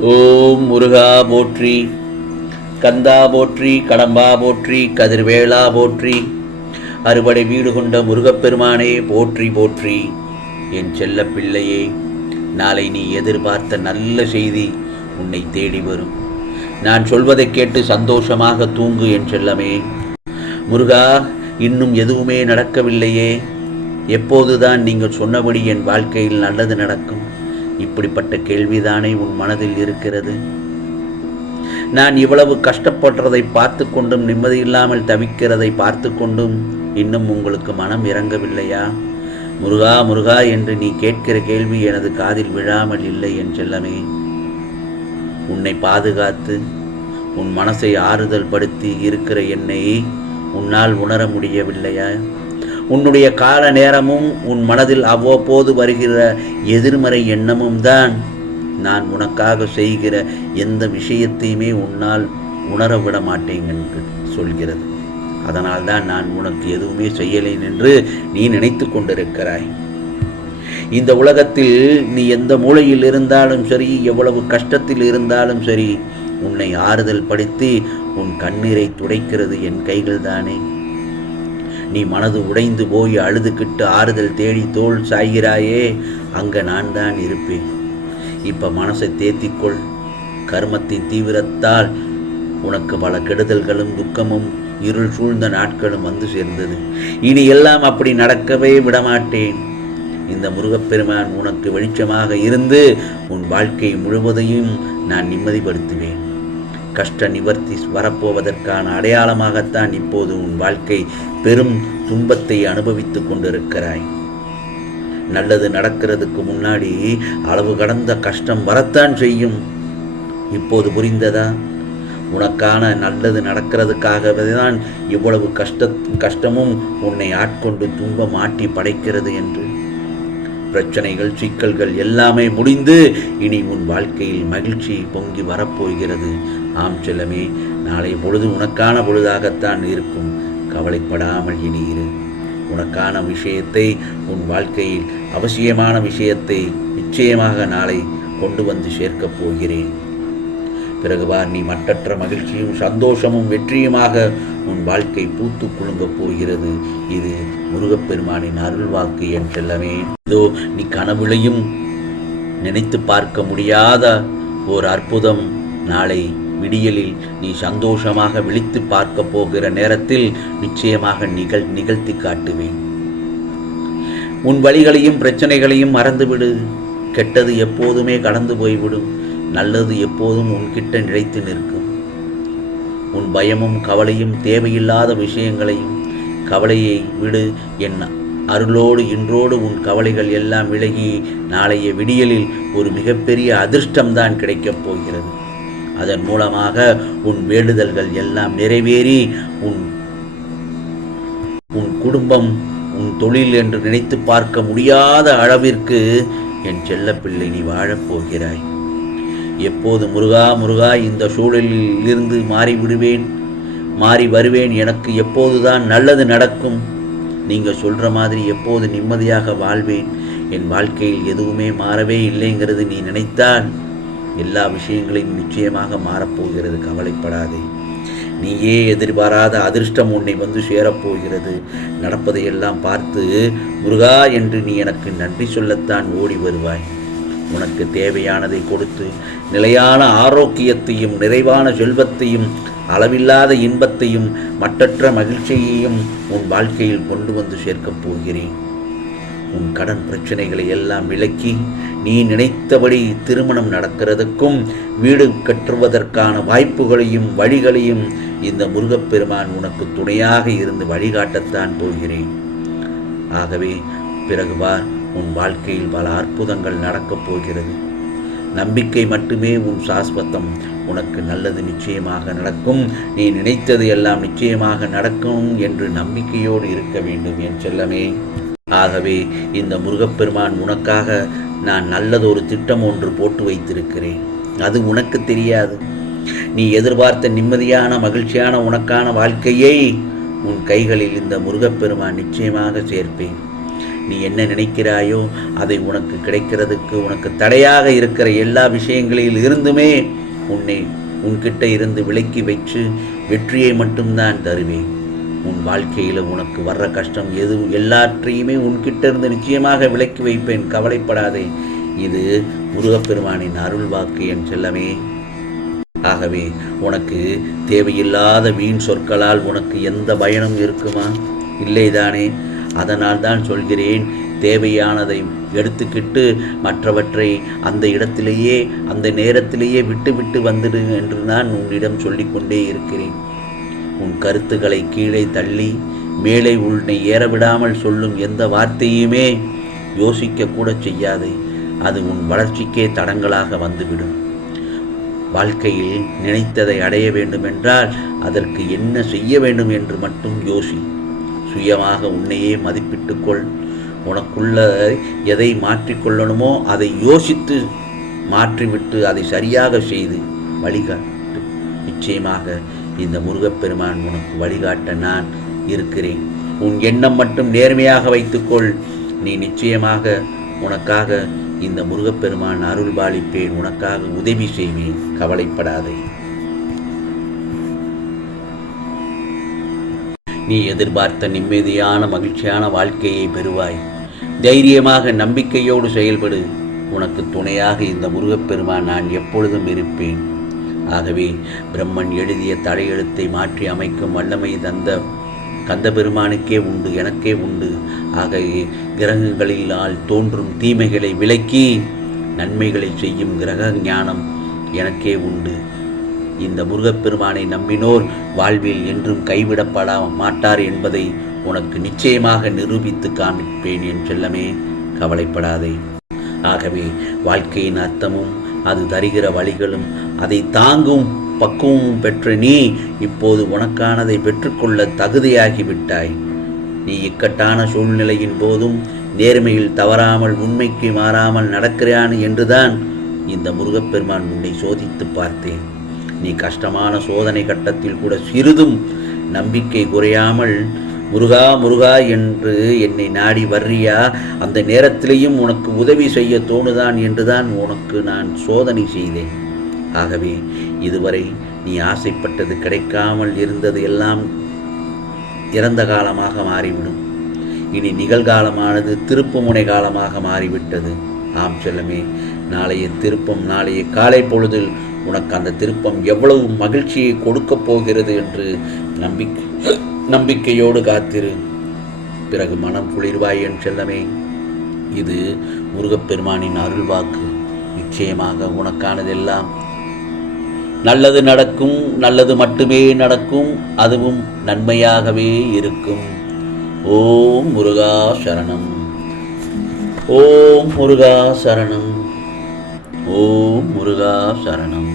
ஓம் முருகா போற்றி, கந்தா போற்றி, கடம்பா போற்றி, கதிர்வேளா போற்றி, அறுபடை வீடு கொண்ட முருகப்பெருமானே போற்றி போற்றி. என் செல்ல பிள்ளையே, நாளை நீ எதிர்பார்த்த நல்ல செய்தி உன்னை தேடி வரும். நான் சொல்வதை கேட்டு சந்தோஷமாக தூங்கு என் செல்லமே. முருகா, இன்னும் எதுவுமே நடக்கவில்லையே, எப்போதுதான் நீங்கள் சொன்னபடி என் வாழ்க்கையில் நல்லது நடக்கும்? இப்படிப்பட்ட கேள்விதானே உன் மனதில் இருக்கிறது. நான் இவ்வளவு கஷ்டப்படுறதை பார்த்து கொண்டும், நிம்மதியில்லாமல் தவிக்கிறதை பார்த்து கொண்டும் இன்னும் உங்களுக்கு மனம் இறங்கவில்லையா? முருகா முருகா என்று நீ கேட்கிற கேள்வி எனது காதில் விழாமல் இல்லை என் செல்லமே. உன்னை பாதுகாத்து உன் மனசை ஆறுதல் படுத்தி இருக்கிற என்னை உன்னால் உணர முடியவில்லையா? உன்னுடைய கால நேரமும் உன் மனதில் அவ்வப்போது வருகிற எதிர்மறை எண்ணமும் தான் நான் உனக்காக செய்கிற எந்த விஷயத்தையுமே உன்னால் உணர விட மாட்டேன் என்று சொல்கிறது. அதனால்தான் நான் உனக்கு எதுவுமே செய்யலேன் என்று நீ நினைத்து கொண்டிருக்கிறாய். இந்த உலகத்தில் நீ எந்த மூலையில் இருந்தாலும் சரி, எவ்வளவு கஷ்டத்தில் இருந்தாலும் சரி, உன்னை ஆறுதல் படுத்தி உன் கண்ணீரை துடைக்கிறது என் கைகள் தானே. நீ மனது உடைந்து போய் அழுதுகிட்டு ஆறுதல் தேடி தோள் சாய்கிறாயே, அங்கே நான் தான் இருப்பேன். இப்போ மனசை தேத்திக்கொள். கர்மத்தின் தீவிரத்தால் உனக்கு பல கெடுதல்களும் துக்கமும் இருள் சூழ்ந்த நாட்களும் வந்து சேர்ந்தது. இனி எல்லாம் அப்படி நடக்கவே விடமாட்டேன். இந்த முருகப்பெருமான் உனக்கு வெளிச்சமாக இருந்து உன் வாழ்க்கை முழுவதையும் நான் நிம்மதிப்படுத்துவேன். கஷ்ட நிவர்த்தி வரப்போவதற்கான அடையாளமாகத்தான் இப்போது உன் வாழ்க்கை பெரும் துன்பத்தை அனுபவித்துக் கொண்டிருக்கிறாய். நல்லது நடக்கிறதுக்கு முன்னாடி அளவு கடந்த கஷ்டம் வரத்தான் செய்யும். இப்போது புரிந்ததா? உனக்கான நல்லது நடக்கிறதுக்காகவே தான் இவ்வளவு கஷ்டமும் உன்னை ஆட்கொண்டு துன்பம் ஆட்டி படைக்கிறது என்று. பிரச்சனைகள், சிக்கல்கள் எல்லாமே முடிந்து இனி உன் வாழ்க்கையில் மகிழ்ச்சி பொங்கி வரப்போகிறது. ஆம் செல்லமே, நாளை பொழுது உனக்கான பொழுதாகத்தான் இருக்கும். கவலைப்படாமல் இனி இரு. உனக்கான விஷயத்தை, உன் வாழ்க்கையில் அவசியமான விஷயத்தை நிச்சயமாக நாளை கொண்டு வந்து சேர்க்கப் போகிறேன். பிறகுவார் நீ மட்டற்ற மகிழ்ச்சியும் சந்தோஷமும் வெற்றியுமாக உன் வாழ்க்கை பூத்து குலுங்கப் போகிறது. இது முருகப்பெருமானின் அருள்வாக்கு என் செல்லமே. இதோ நீ கனவுளையும் நினைத்து பார்க்க முடியாத ஓர் அற்புதம் நாளை விடியலில் நீ சந்தோஷமாக விழித்து பார்க்க போகிற நேரத்தில் நிச்சயமாக நிகழ்த்தி காட்டுவேன். உன் வழிகளையும் பிரச்சனைகளையும் மறந்துவிடு. கெட்டது எப்போதுமே கடந்து போய்விடும். நல்லது எப்போதும் உன்கிட்ட நிலைத்து நிற்கும். உன் பயமும் கவலையும் தேவையில்லாத விஷயங்களையும் கவலையை விடு. என் அருளோடு இன்றோடு உன் கவலைகள் எல்லாம் விலகி நாளைய விடியலில் ஒரு மிகப்பெரிய அதிர்ஷ்டம்தான் கிடைக்கப் போகிறது. அதன் மூலமாக உன் வேண்டுதல்கள் எல்லாம் நிறைவேறி உன் குடும்பம், உன் தொழில் என்று நினைத்து பார்க்க முடியாத அளவிற்கு என் செல்லப்பிள்ளை நீ வாழப்போகிறாய். எப்போது முருகா முருகா இந்த சூழலில் இருந்து மாறி வருவேன், எனக்கு எப்போதுதான் நல்லது நடக்கும், நீங்கள் சொல்கிற மாதிரி எப்போது நிம்மதியாக வாழ்வேன், என் வாழ்க்கையில் எதுவுமே மாறவே இல்லைங்கிறது நீ நினைத்தால் எல்லா விஷயங்களையும் நிச்சயமாக மாறப்போகிறது. கவலைப்படாதே. நீயே எதிர்பாராத அதிர்ஷ்டம் உன்னை வந்து சேரப்போகிறது. நடப்பதையெல்லாம் பார்த்து முருகா என்று நீ எனக்கு நன்றி சொல்லத்தான் ஓடி வருவாய். உனக்கு தேவையானதை கொடுத்து நிலையான ஆரோக்கியத்தையும் நிறைவான செல்வத்தையும் அளவில்லாத இன்பத்தையும் மட்டற்ற மகிழ்ச்சியையும் உன் வாழ்க்கையில் கொண்டு வந்து சேர்க்கப் போகிறேன். உன் கடன் பிரச்சனைகளை எல்லாம் விலக்கி நீ நினைத்தபடி திருமணம் நடக்கிறதுக்கும் வீடு கட்டுவதற்கான வாய்ப்புகளையும் வழிகளையும் இந்த முருகப்பெருமான் உனக்கு துணையாக இருந்து வழிகாட்டத்தான் போகிறேன். ஆகவே பிறகுவார் உன் வாழ்க்கையில் பல அற்புதங்கள் நடக்கப் போகிறது. நம்பிக்கை மட்டுமே உன் சாஸ்வதம். உனக்கு நல்லது நிச்சயமாக நடக்கும். நீ நினைத்தது எல்லாம் நிச்சயமாக நடக்கும் என்று நம்பிக்கையோடு இருக்க வேண்டும் என் செல்லமே. ஆகவே இந்த முருகப்பெருமான் உனக்காக நான் நல்லதொரு திட்டம் ஒன்று போட்டு வைத்திருக்கிறேன். அது உனக்கு தெரியாது. நீ எதிர்பார்த்த நிம்மதியான மகிழ்ச்சியான உனக்கான வாழ்க்கையை உன் கைகளில் இந்த முருகப்பெருமான் நிச்சயமாக சேர்ப்பேன். நீ என்ன நினைக்கிறாயோ அதை உனக்கு கிடைக்கிறதுக்கு உனக்கு தடையாக இருக்கிற எல்லா விஷயங்களில் இருந்துமே உன்கிட்ட இருந்து விலக்கி வச்சு வெற்றியை மட்டும்தான் தருவேன். உன் வாழ்க்கையில் உனக்கு வர்ற கஷ்டம் எல்லாற்றையுமே உன்கிட்ட இருந்து நிச்சயமாக விலக்கி வைப்பேன், கவலைப்படாதே. இது முருகப்பெருமானின் அருள் வாக்கு என் செல்லமே. ஆகவே உனக்கு தேவையில்லாத வீண் சொற்களால் உனக்கு எந்த பயனும் இருக்குமா? இல்லைதானே? அதனால் தான் சொல்கிறேன், தேவையானதை எடுத்துக்கிட்டு மற்றவற்றை அந்த இடத்திலேயே அந்த நேரத்திலேயே விட்டு வந்துடு என்று நான் உன்னிடம் சொல்லிக்கொண்டே இருக்கிறேன். உன் கருத்துக்களை கீழே தள்ளி மேலே உன்னை ஏறவிடாமல் சொல்லும் எந்த வார்த்தையுமே யோசிக்க கூட செய்யாதே. அது உன் வளர்ச்சிக்கே தடங்களாக வந்துவிடும். வாழ்க்கையில் நினைத்ததை அடைய வேண்டுமென்றால் அதற்கு என்ன செய்ய வேண்டும் என்று மட்டும் யோசி. சுயமாக உன்னையே மதிப்பிட்டுக்கொள். உனக்குள்ள எதை மாற்றிக்கொள்ளணுமோ அதை யோசித்து மாற்றிவிட்டு அதை சரியாக செய்து வழிகாட்டு. நிச்சயமாக இந்த முருகப்பெருமான் உனக்கு வழிகாட்ட நான் இருக்கிறேன். உன் எண்ணம் மட்டும் நேர்மையாக வைத்துக்கொள். நீ நிச்சயமாக உனக்காக இந்த முருகப்பெருமான் அருள் பாலிப்பேன், உனக்காக உதவி செய்வேன், கவலைப்படாதே. நீ எதிர்பார்த்த நிம்மதியான மகிழ்ச்சியான வாழ்க்கையை பெறுவாய். தைரியமாக நம்பிக்கையோடு செயல்படு. உனக்கு துணையாக இந்த முருகப்பெருமான் நான் எப்பொழுதும் இருப்பேன். ஆகவே பிரம்மன் எழுதிய தலையெழுத்தை மாற்றி அமைக்கும் வல்லமை தந்த கந்த பெருமானுக்கே உண்டு, எனக்கே உண்டு. ஆகவே கிரகங்களினால் தோன்றும் தீமைகளை விலக்கி நன்மைகளை செய்யும் கிரக ஞானம் எனக்கே உண்டு. இந்த முருகப்பெருமானை நம்பினோர் வாழ்வில் என்றும் கைவிடப்பட மாட்டார் என்பதை உனக்கு நிச்சயமாக நிரூபித்து காண்பிப்பேன் என் செல்லமே, கவலைப்படாதே. ஆகவே வாழ்க்கையின் அர்த்தமும் அது தருகிற வழிகளும் அதை தாங்கும் பக்குவமும் பெற்ற நீ இப்போது உனக்கானதை பெற்றுக்கொள்ள தகுதியாகிவிட்டாய். நீ இக்கட்டான சூழ்நிலையின் போதும் நேர்மையில் தவறாமல் உண்மைக்கு மாறாமல் நடக்கிறான் என்றுதான் இந்த முருகப்பெருமான் உன்னை சோதித்து பார்த்தேன். நீ கஷ்டமான சோதனை கட்டத்தில் கூட சிறிதும் நம்பிக்கை குறையாமல் முருகா முருகா என்று என்னை நாடி வர்றியா, அந்த நேரத்திலேயும் உனக்கு உதவி செய்ய தோணுதான் என்றுதான் உனக்கு நான் சோதனை செய்தேன். ஆகவே இதுவரை நீ ஆசைப்பட்டது கிடைக்காமல் இருந்தது எல்லாம் இறந்த காலமாக மாறிவிடும். இனி நிகழ்காலமானது திருப்புமுனை காலமாக மாறிவிட்டது. ஆம் செல்லமே, நாளைய காலை பொழுதில் உனக்கு அந்த திருப்பம் எவ்வளவு மகிழ்ச்சியை கொடுக்கப் போகிறது என்று நம்பிக்கையோடு காத்திரு. பிறகு மனம் குளிர்வாய் என் செல்லமே. இது முருகப்பெருமானின் அருள்வாக்கு. நிச்சயமாக உனக்கானதெல்லாம் நல்லது நடக்கும், நல்லது மட்டுமே நடக்கும், அதுவும் நன்மையாகவே இருக்கும். ஓம் முருகா சரணம், ஓம் முருகா சரணம், ஓம் முருகா சரணம்.